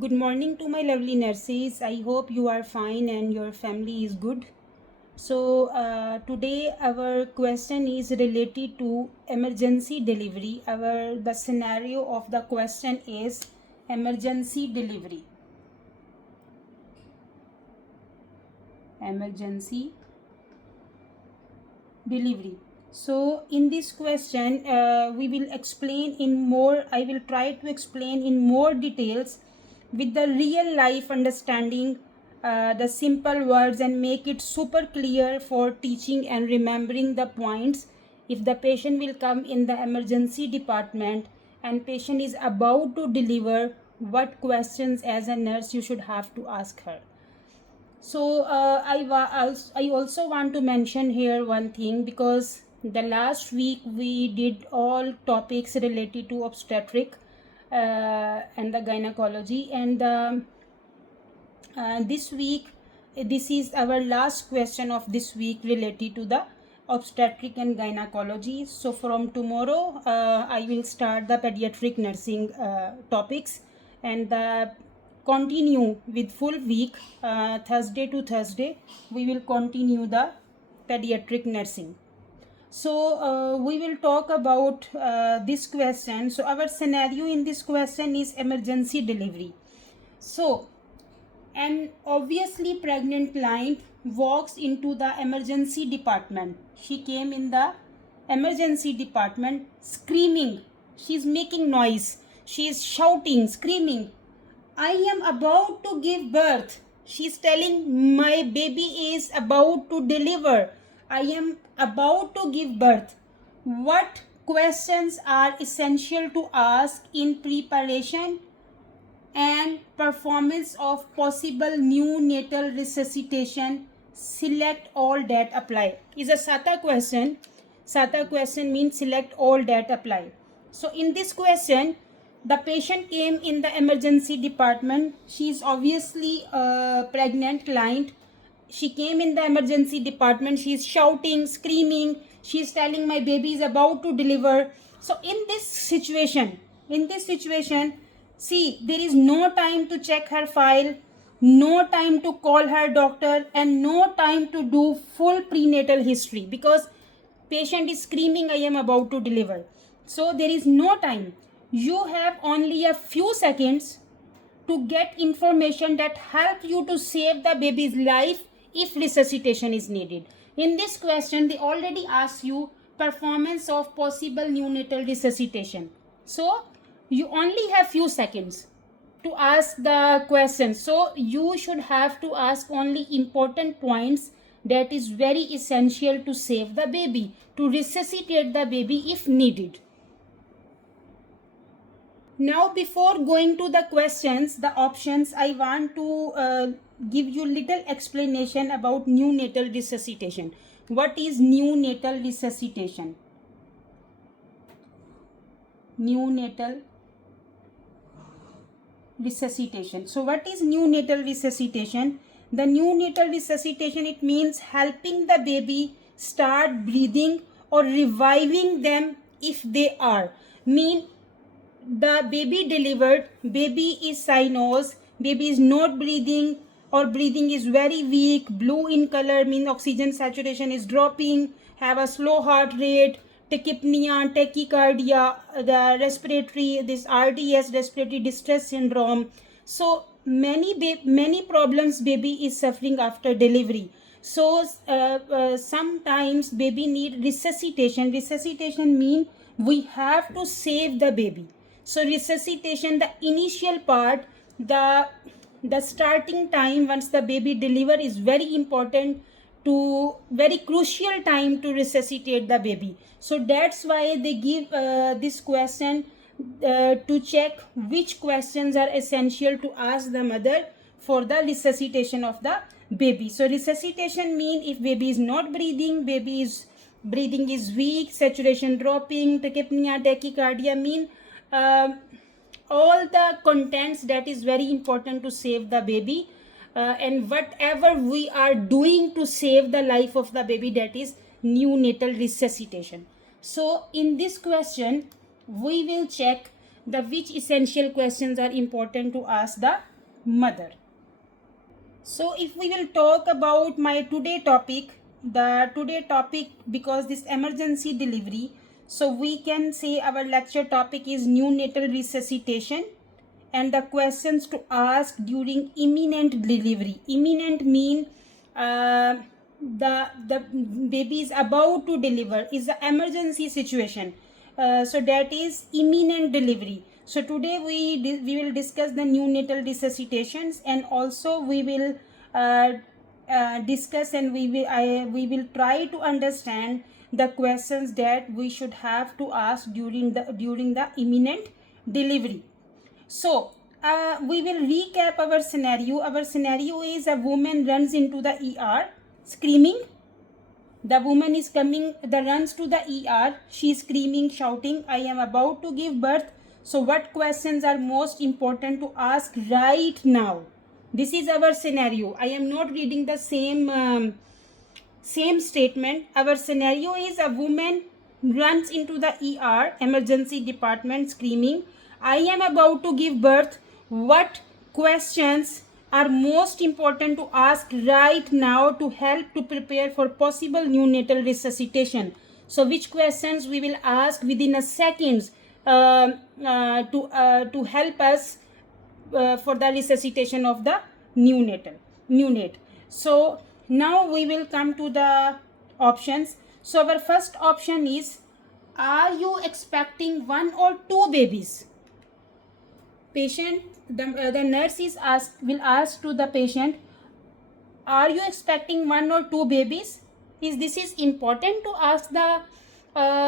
Good morning to my lovely nurses. I hope you are fine and your family is good. Today our question is related to emergency delivery. The scenario of the question is emergency delivery. Emergency delivery. So in this question, we will explain in more. I will try to explain in more details with the real life understanding, the simple words, and make it super clear for teaching and remembering the points. If the patient will come in the emergency department and patient is about to deliver, what questions as a nurse you should have to ask her. I also want to mention here one thing, because the last week we did all topics related to obstetric and the gynecology, and this week this is our last question of this week related to the obstetric and gynecology. So from tomorrow I will start the pediatric nursing topics, and continue with full week, Thursday to Thursday we will continue the pediatric nursing. So we will talk about this question. So our scenario in this question is emergency delivery. So an obviously pregnant client walks into the emergency department. She came in the emergency department screaming. She's making noise. She is shouting, screaming, I am about to give birth. She's telling my baby is about to deliver. I am about to give birth. What questions are essential to ask in preparation and performance of possible neonatal resuscitation? Select all that apply is a SATA question. SATA question means select all that apply. So in this question, the patient came in the emergency department. She is obviously a pregnant client. She came in the emergency department. She is shouting, screaming. She is telling my baby is about to deliver. So in this situation, see, there is no time to check her file, no time to call her doctor, and no time to do full prenatal history, because patient is screaming, I am about to deliver. So there is no time. You have only a few seconds to get information that help you to save the baby's life if resuscitation is needed. In this question, they already ask you performance of possible neonatal resuscitation. So you only have few seconds to ask the question. So you should have to ask only important points that is very essential to save the baby, to resuscitate the baby if needed. Now, before going to the questions, the options, I want to give you little explanation about neonatal resuscitation. What is neonatal resuscitation? Neonatal resuscitation. So what is neonatal resuscitation? The neonatal resuscitation, it means helping the baby start breathing or reviving them if they are. Mean the baby delivered, baby is cyanosed, baby is not breathing or breathing is very weak, blue in color, mean oxygen saturation is dropping, have a slow heart rate, tachypnea, tachycardia, the respiratory, this RDS, respiratory distress syndrome. So many problems baby is suffering after delivery. So sometimes baby need resuscitation. Resuscitation mean we have to save the baby. So resuscitation, the initial part, the starting time once the baby deliver is very important, to very crucial time to resuscitate the baby. So that's why they give this question to check which questions are essential to ask the mother for the resuscitation of the baby. So resuscitation mean if baby is not breathing, breathing is weak, saturation dropping, tachypnea, tachycardia, mean all the contents that is very important to save the baby, and whatever we are doing to save the life of the baby, that is neonatal resuscitation. So in this question we will check the which essential questions are important to ask the mother. So if we will talk about my today topic, because this emergency delivery, so we can say our lecture topic is neonatal resuscitation and the questions to ask during imminent delivery. Imminent mean the baby is about to deliver, is the emergency situation. So that is imminent delivery. So today we will discuss the neonatal resuscitations, and also we will discuss and we will try to understand the questions that we should have to ask during the imminent delivery. So we will recap our scenario. Our scenario is a woman runs into the ER screaming. The woman is coming, runs to the ER. She is screaming, shouting, I am about to give birth. So what questions are most important to ask right now? This is our scenario. I am not reading the same statement. Our scenario is a woman runs into the ER, emergency department, screaming, I am about to give birth. What questions are most important to ask right now to help to prepare for possible neonatal resuscitation? So which questions we will ask within a seconds to help us for the resuscitation of the neonate. So now we will come to the options. So our first option is, are you expecting one or two babies? Patient, the nurse will ask to the patient, are you expecting one or two babies? This is important to ask the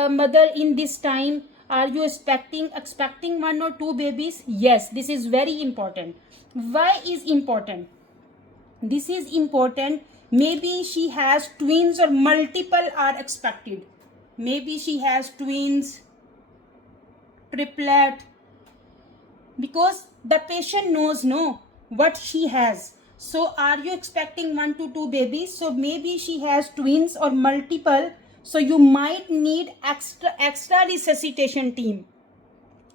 mother in this time. Are you expecting one or two babies? Yes, this is very important. Why is important? This is important. Maybe she has twins or multiple are expected. Maybe she has twins, triplet, because the patient knows what she has. So are you expecting 1 to 2 babies? So maybe she has twins or multiple. So you might need extra resuscitation team,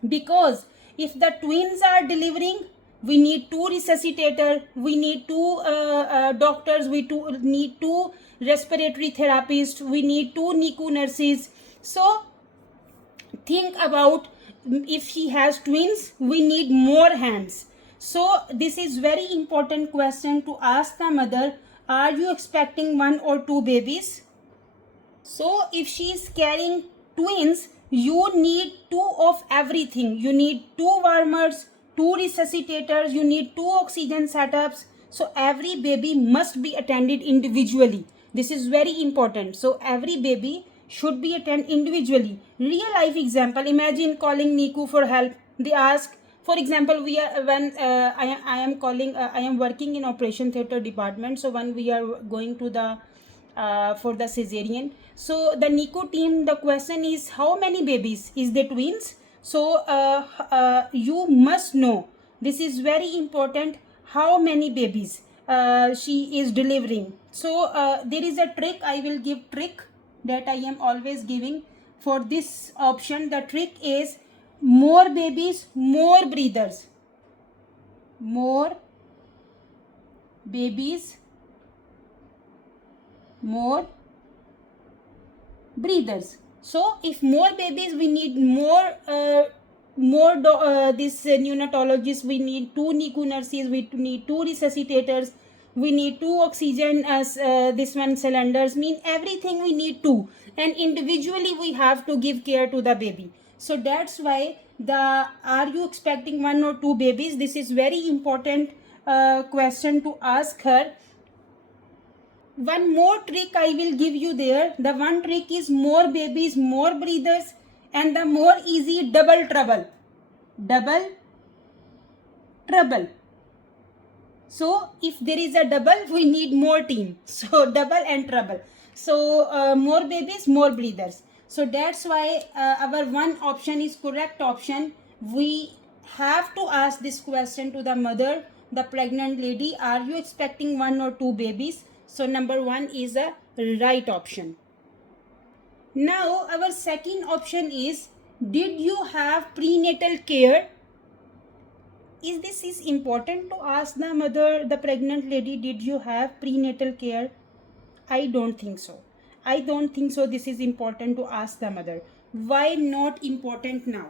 because if the twins are delivering, we need 2 resuscitator, we need 2 doctors, we need 2 respiratory therapists, we need 2 NICU nurses. So think about, if she has twins, we need more hands. So this is very important question to ask the mother, are you expecting 1 or 2 babies? So if she is carrying twins, you need 2 of everything. You need 2 warmers, 2 resuscitators, you need 2 oxygen setups. So every baby must be attended individually. This is very important. So every baby should be attended individually. Real life example, imagine calling NICU for help. They ask, for example, I am working in operation theater department. So when we are going to the for the cesarean, so the NICU team, the question is, how many babies? Is they twins? So you must know, this is very important, how many babies she is delivering. So there is a trick, I will give trick that I am always giving for this option. The trick is, more babies, more breathers. More babies, more breathers. So if more babies, we need more this neonatologists, we need 2 NICU nurses, we need 2 resuscitators, we need 2 oxygen as this one cylinders, mean everything we need 2, and individually we have to give care to the baby. So that's why the, are you expecting 1 or 2 babies, this is very important question to ask her. One more trick I will give you there. The one trick is, more babies, more breathers, and the more easy, double trouble. Double trouble. So if there is a double, we need more team. So double and trouble. So more babies, more breathers. So that's why our one option is correct option. We have to ask this question to the mother, the pregnant lady, are you expecting 1 or 2 babies? So number 1 is a right option. Now our second option is, did you have prenatal care? This is important to ask the mother, the pregnant lady, did you have prenatal care? I don't think so. I don't think so. This is important to ask the mother. Why not important now?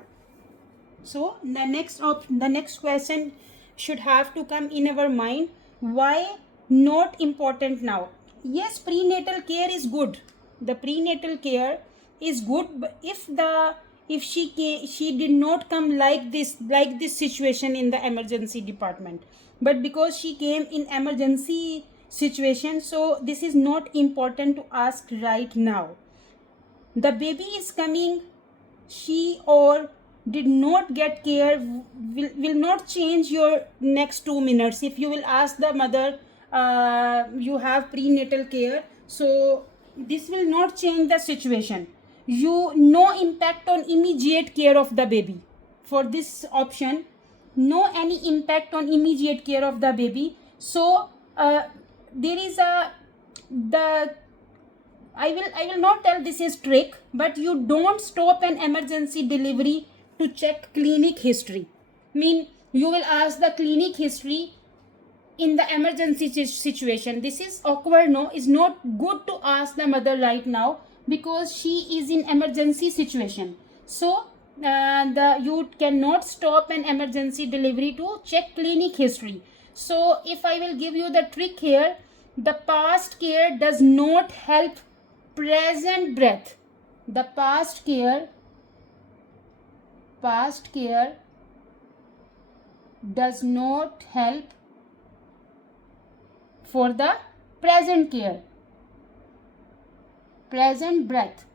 So the next question should have to come in our mind. Why not important now? Yes, prenatal care is good. The prenatal care is good, but if she did not come like this situation in the emergency department, but because she came in emergency situation, so this is not important to ask right now. The baby is coming, she or did not get care will not change your next 2 minutes. If you will ask the mother, you have prenatal care, so this will not change the situation. You no impact on immediate care of the baby. For this option, no any impact on immediate care of the baby. So there is a the I will not tell this is trick, but you don't stop an emergency delivery to check clinic history. You will ask the clinic history in the emergency situation. This is awkward. No, it's not good to ask the mother right now because she is in emergency situation. So you cannot stop an emergency delivery to check clinic history. So if I will give you the trick here, the past care does not help present breath. The past care does not help for the present care. Present breath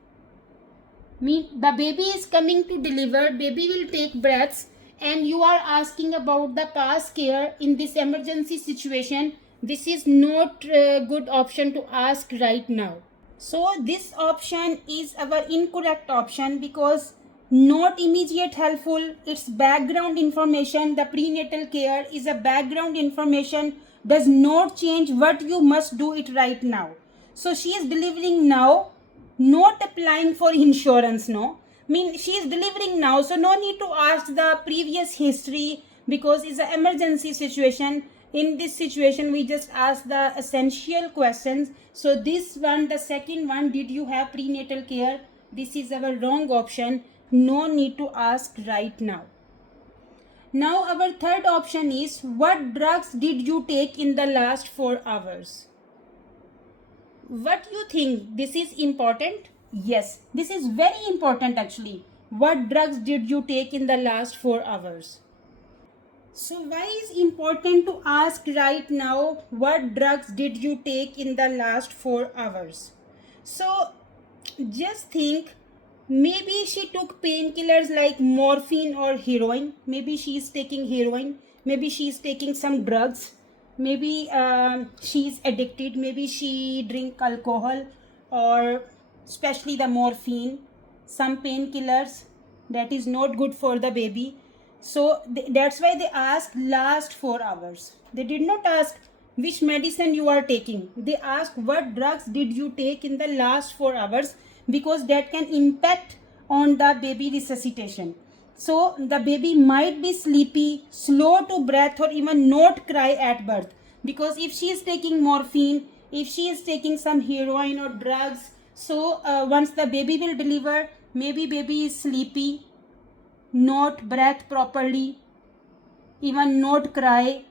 mean the baby is coming to deliver, baby will take breaths, and you are asking about the past care in this emergency situation. This is not a good option to ask right now. So this option is our incorrect option because not immediate helpful. It's background information. The prenatal care is a background information, does not change what you must do it right now. So she is delivering now, not applying for insurance. No, she is delivering now, so no need to ask the previous history because it's an emergency situation. In this situation we just ask the essential questions. So this one, the second one, did you have prenatal care, this is our wrong option. No need to ask right now. Now our third option is, what drugs did you take in the last 4 hours? What you think, this is important? Yes, this is very important actually. What drugs did you take in the last 4 hours? So why is important to ask right now, what drugs did you take in the last 4 hours? So just think, maybe she took painkillers like morphine or heroin. Maybe she is taking heroin. Maybe she is taking some drugs. Maybe she is addicted. Maybe she drink alcohol, or especially the morphine, some painkillers that is not good for the baby. So that's why they asked last 4 hours. They did not ask which medicine you are taking. They asked what drugs did you take in the last 4 hours, because that can impact on the baby resuscitation. So the baby might be sleepy, slow to breath, or even not cry at birth. Because if she is taking morphine, if she is taking some heroin or drugs, so once the baby will deliver, maybe baby is sleepy, not breath properly, even not cry.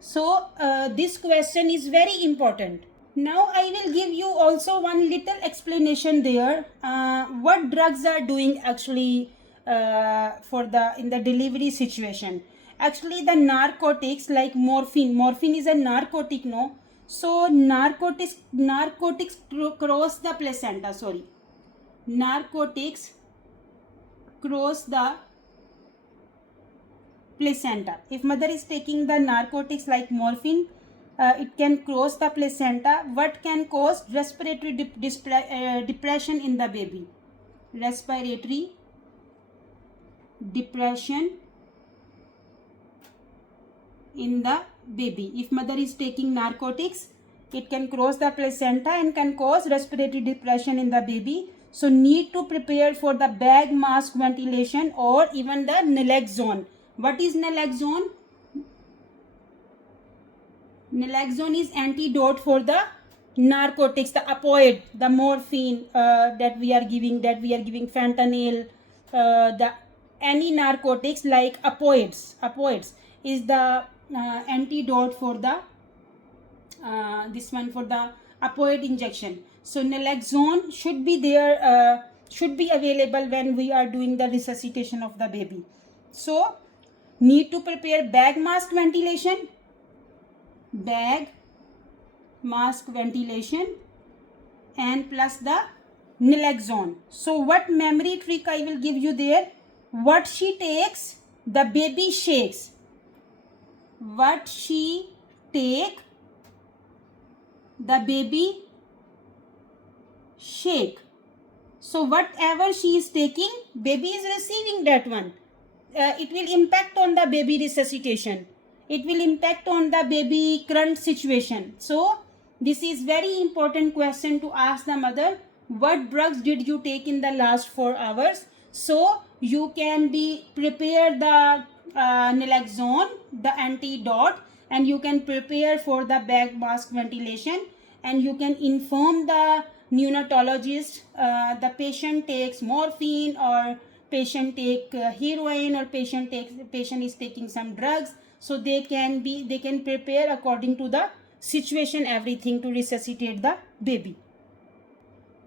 So this question is very important. Now I will give you also one little explanation there. What drugs are doing actually in the delivery situation. Actually the narcotics like morphine is a narcotic, no? So narcotics cross the placenta, narcotics cross the placenta. If mother is taking the narcotics like morphine, it can cross the placenta. What can cause respiratory depression in the baby? Respiratory depression in the baby. If mother is taking narcotics, it can cross the placenta and can cause respiratory depression in the baby. So need to prepare for the bag mask ventilation or even the naloxone. What is naloxone? Naloxone is antidote for the narcotics, the opioid, the morphine that we are giving fentanyl, the any narcotics like opioids is the antidote for the this one for the opioid injection. So naloxone should be there, should be available when we are doing the resuscitation of the baby. So need to prepare bag mask ventilation and plus the naloxone. So what memory trick I will give you there? What she takes, the baby shakes. What she take, the baby shake. So whatever she is taking, baby is receiving that one. It will impact on the baby resuscitation. It will impact on the baby current situation. So this is very important question to ask the mother. What drugs did you take in the last 4 hours? So you can be prepare the naloxone, the antidote, and you can prepare for the bag mask ventilation, and you can inform the neonatologist the patient takes morphine or patient take heroin or patient is taking some drugs, so they can prepare according to the situation everything to resuscitate the baby.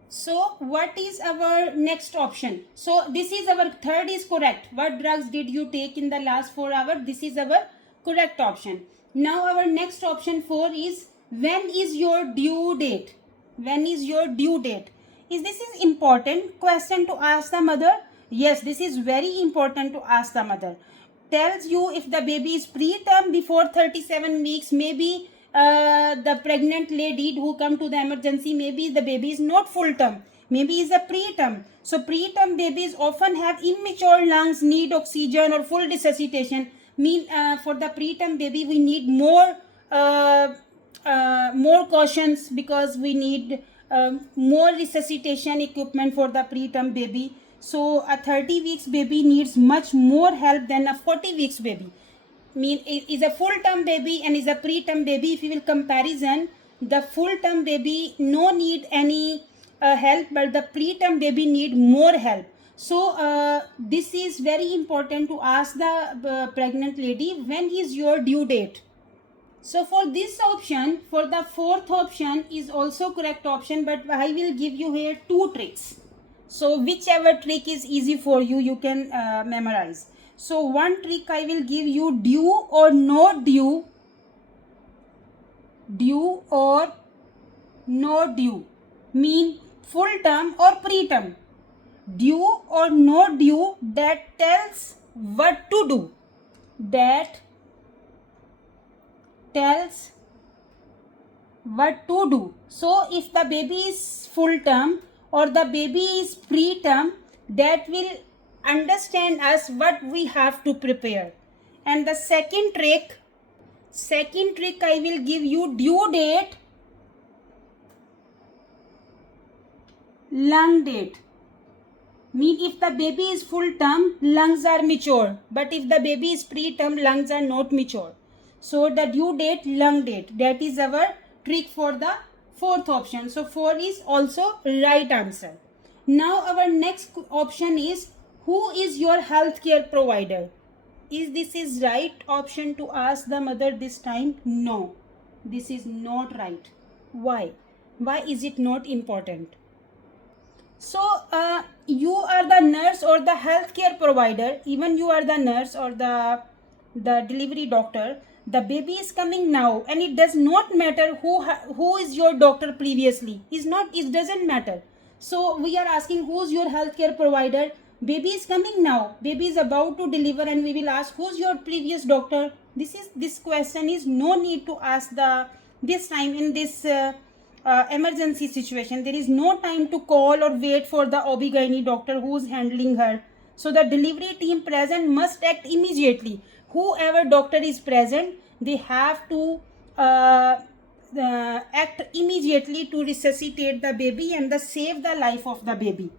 So what is our next option? So this is our third is correct. What drugs did you take in the last 4 hours? This is our correct option. Now our next option 4 is when is your due date? When is your due date? This is important question to ask the mother. Yes, this is very important to ask the mother. Tells you if the baby is preterm before 37 weeks, maybe the pregnant lady who come to the emergency, maybe the baby is not full term, maybe is a preterm. So preterm babies often have immature lungs, need oxygen or full resuscitation. For the preterm baby we need more cautions, because we need more resuscitation equipment for the preterm baby. So a 30 weeks baby needs much more help than a 40 weeks baby. Is a full term baby and is a preterm baby. If you will comparison, the full term baby no need any help, but the preterm baby need more help. So this is very important to ask the pregnant lady, when is your due date? So for this option, for the fourth option is also correct option, but I will give you here 2 tricks. So whichever trick is easy for you, you can memorize. So one trick I will give you, due or no due. Due or no due mean full term or preterm. Due or no due, that tells what to do. That tells what to do. So if the baby is full term or the baby is preterm, that will understand us what we have to prepare. And the second trick I will give you, due date, lung date. If the baby is full term, lungs are mature, but if the baby is preterm, lungs are not mature. So the due date, lung date, that is our trick for the fourth option. So 4 is also right answer. Now our next option is, who is your healthcare provider? This is right option to ask the mother this time? No, this is not right. Why? Why is it not important? So you are the nurse or the healthcare provider, even you are the nurse or the delivery doctor. The baby is coming now, and it does not matter who is your doctor previously. It doesn't matter. So we are asking, who's your healthcare provider? Baby is coming now, baby is about to deliver, and we will ask, who's your previous doctor? This question is no need to ask this time in this emergency situation. There is no time to call or wait for the OB/GYN doctor who is handling her. So the delivery team present must act immediately. Whoever doctor is present, they have to act immediately to resuscitate the baby and save the life of the baby.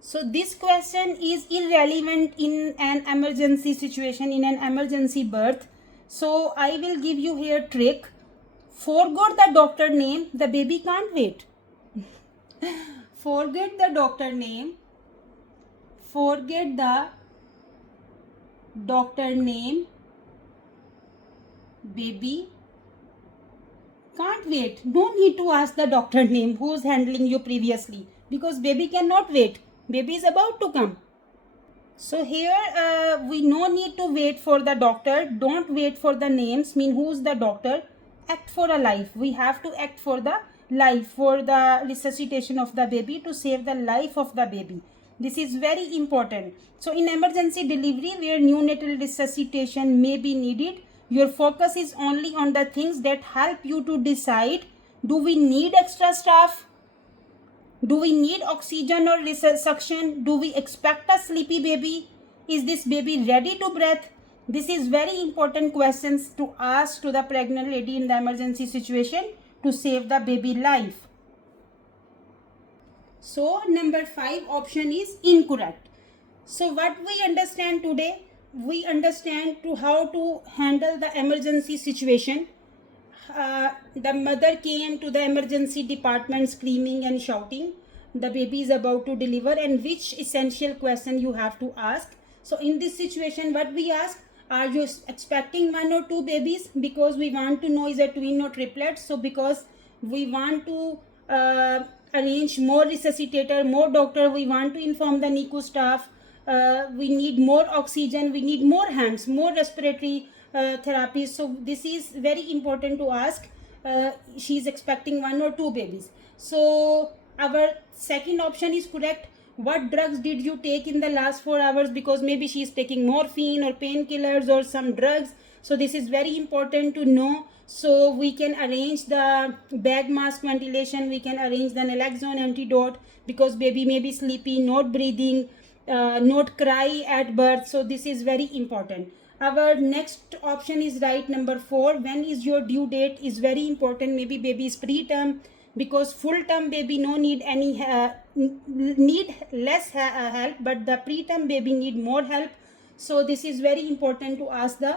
So this question is irrelevant in an emergency situation, in an emergency birth. So I will give you here trick. Forget the doctor name, the baby can't wait. Forget the doctor name. Forget the doctor name. Baby can't wait. No need to ask the doctor name who's handling you previously, because baby cannot wait. Baby is about to come. So here we no need to wait for the doctor. Don't wait for the names, mean who's the doctor. Act for a life. We have to act for the life, for the resuscitation of the baby, to save the life of the baby. This is very important. So in emergency delivery where neonatal resuscitation may be needed, your focus is only on the things that help you to decide, do we need extra staff? Do we need oxygen or suction? Do we expect a sleepy baby? Is this baby ready to breathe? This is very important questions to ask to the pregnant lady in the emergency situation to save the baby life. So number 5 option is incorrect. So what we understand today, we understand to how to handle the emergency situation. The mother came to the emergency department screaming and shouting. The baby is about to deliver, and which essential question you have to ask. So in this situation, what we ask, are you expecting 1 or 2 babies? Because we want to know is a twin or triplet. So because we want to arrange more resuscitator, more doctor, we want to inform the NICU staff. We need more oxygen, we need more hands, more respiratory therapies. So this is very important to ask. She is expecting 1 or 2 babies. So our second option is correct. What drugs did you take in the last 4 hours? Because maybe she is taking morphine or painkillers or some drugs. So this is very important to know. So we can arrange the bag mask ventilation, we can arrange the naloxone antidote, because baby may be sleepy, not breathing, not cry at birth. So this is very important. Our next option is right, number 4. When is your due date is very important. Maybe baby is preterm, because full term baby no need any need less help, but the preterm baby need more help. So this is very important to ask the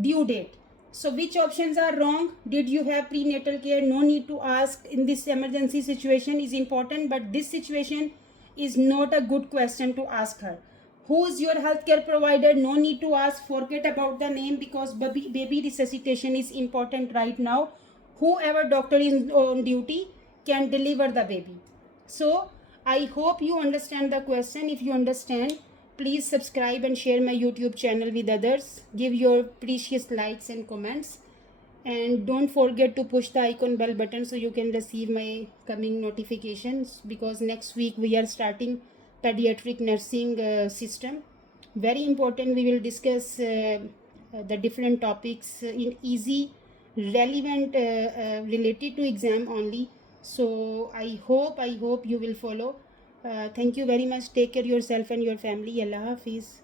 due date. So which options are wrong? Did you have prenatal care? No need to ask. In this emergency situation is important, but this situation is not a good question to ask her. Who is your healthcare provider? No need to ask. Forget about the name, because baby resuscitation is important right now. Whoever doctor is on duty can deliver the baby. So I hope you understand the question. If you understand, please subscribe and share my YouTube channel with others. Give your precious likes and comments. And don't forget to push the icon bell button so you can receive my coming notifications, because next week we are starting pediatric nursing system. Very important. We will discuss the different topics in easy, relevant, related to exam only. So I hope you will follow. Thank you very much. Take care yourself and your family. Allah Hafiz.